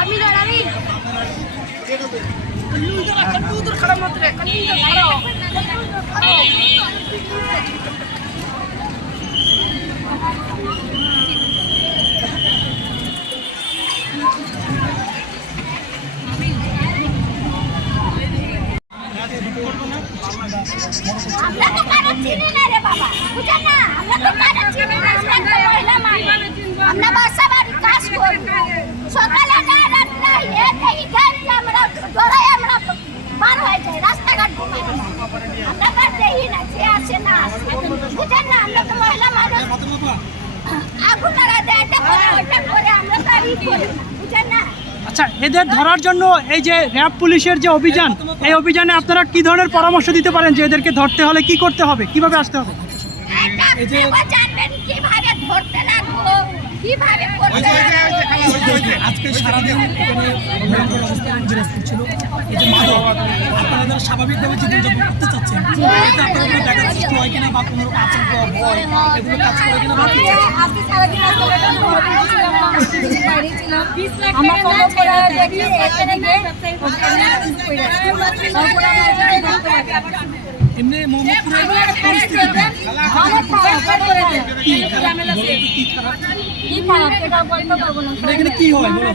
আমি লড়াবি আমরা তো কারও চিনি না রে বাবা। বুঝেন না? আমরা তো কারও চিনি না। আমরা তো মহিলা মানুষ। আমরা বাসা বাড়ি করি সকালে না রাত নাই এই গান আমরা ডরাই আমরা বার হয়ে যাই রাস্তাঘাট ঘুমাই আমরা তো দেখি না যে আসে না বুঝেন না আমরা তো মহিলা মানুষ আগুন লাগা এটা করে ওটা করে আমরা তো আর করি বুঝেন না আচ্ছা এদের ধরার জন্য এই যে র্যাব পুলিশের যে অভিযান এই অভিযানে আপনারা কি ধরনের পরামর্শ দিতে পারেন যে এদেরকে ধরতে হলে কি করতে হবে? কীভাবে আসতে হবে? এটা আপনারা জানবেন কীভাবে ধরতে লাগবো কীভাবে করতে লাগবো। আজকে সারাদিন করছিল এই যে মাদক আপনারা যারা স্বাভাবিকভাবে জীবনযাপন করতে চাচ্ছেন এতে আপনাদের কোনো ব্যাঘাত সৃষ্টি হয় কিনা বা কোনো রকম ভয় এগুলো কাজ করে কিনা বা এমনি মোহাম্মদপুরের পরিস্থিতি কি? কি খারাপ এটা বলতে পারব না এখানে কি হয় বলো